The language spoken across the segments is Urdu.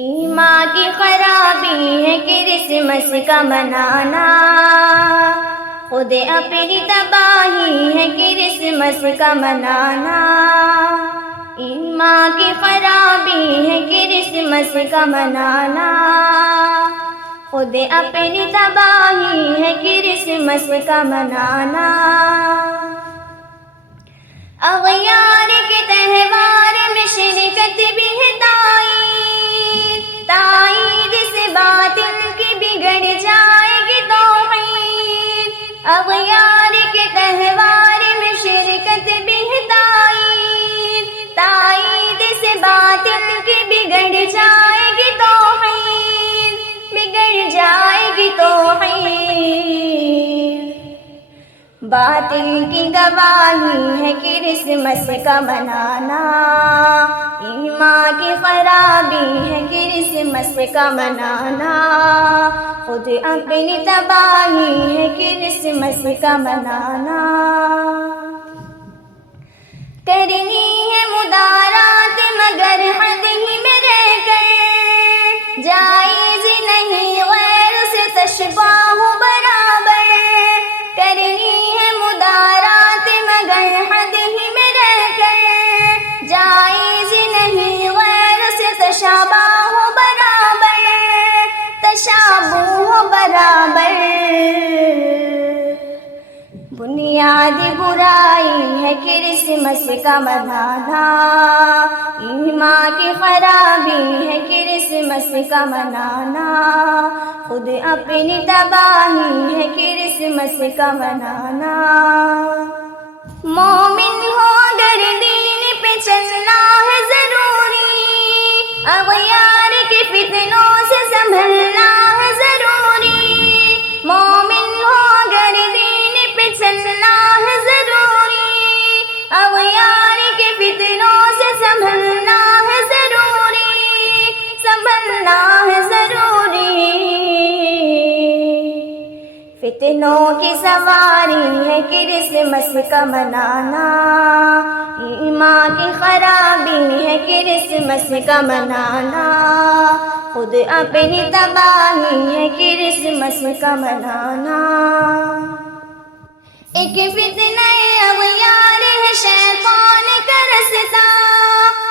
ایمان کی خرابی ہے کرسمس کا منانا، خود اپنی تباہی ہے کرسمس کا منانا۔ ایمان کی خرابی ہے کرسمس کا منانا، خود اپنی تباہی ہے کرسمس کا منانا۔ اغیار کے تہوار میں شرکت بھی ہے تائید سے باطل کی بگڑ جائے گی توحید۔ اغیار کے تہوار میں شرکت بھی ہے تائید سے باطل کی بگڑ جائے گی توحید، بگڑ جائے گی توحید۔ باطل کی گواہی ہے کرسمس کا منانا، ایمان کی خرابی ہے کرسمس کا منانا، خود اپنی تباہی ہے کرسمس کا منانا۔ کرنی ہے مدارات مگر حد ہی میں رہ کر، جائز نہیں غیر سے تشباہ برابر۔ کرنی ہے مدارات مگر حد ہی میں رہ کر، جائز نہیں غیر سے تشابہ برابر، تشابہ برابر۔ بنیادی برائی ہے کرسمس کا منانا، ایمان کی خرابی ہے کرسمس کا منانا، خود اپنی تباہی ہے کرسمس کا منانا۔ مومن ہو اگر دین پہ چلنا ہے ضروری، اغیار کے فتنوں سے سنبھلنا ہے ضروری۔ مومن ہو اگر دین پہ چلنا ہے ضروری، اغیار کے فتنوں سے سنبھلنا ہے ضروری، سنبھلنا ہے ضروری۔ فتنوں کی سواری ہے کرسمس کا منانا، ایمان کی خرابی ہے کرسمس کا منانا، خود اپنی تباہی ہے کرسمس کا منانا۔ ایک فتنہ اغیار ہے شیطان کا رستا،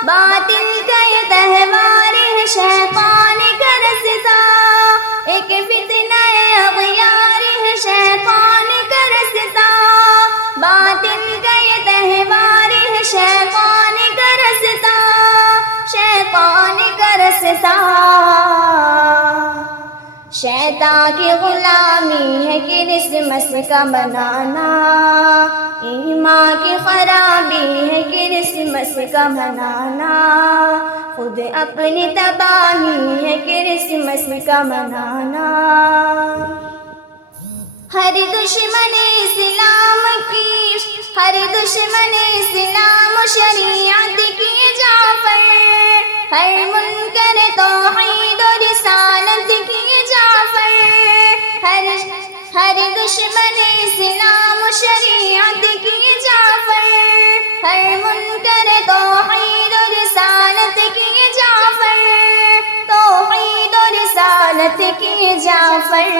باطل کا یہ تہوار ہے شیطان کا رستا۔ ایک فتنہ اغیار ہے شیطان کا رستا، باطل کا یہ تہوار ہے شیطان کا رستا، شیطان کا رستا۔ شیطان کی غلامی ہے کرسمس کا منانا، ایمان کی خرابی ہے کرسمس کا منانا، خود اپنی تباہی ہے کرسمس کا منانا۔ ہر دشمن اسلام کی، ہر دشمن اسلام و شریعت کی جعفر، ہر منکر توحید و رسالت کی جعفر، ہر دشمن اسلام و شریعت کی جعفر، ہر منکر توحید و رسالت کی جعفر، توحید و رسالت کی جعفر۔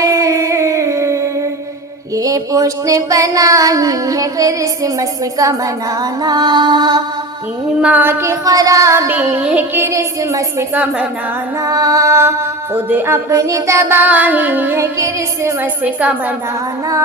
یہ پشت پناہی ہے کرسمس کا منانا، ایمان کی خرابی ہے کرسمس کا منانا، خود اپنی تباہی ہے کرسمس کا منانا۔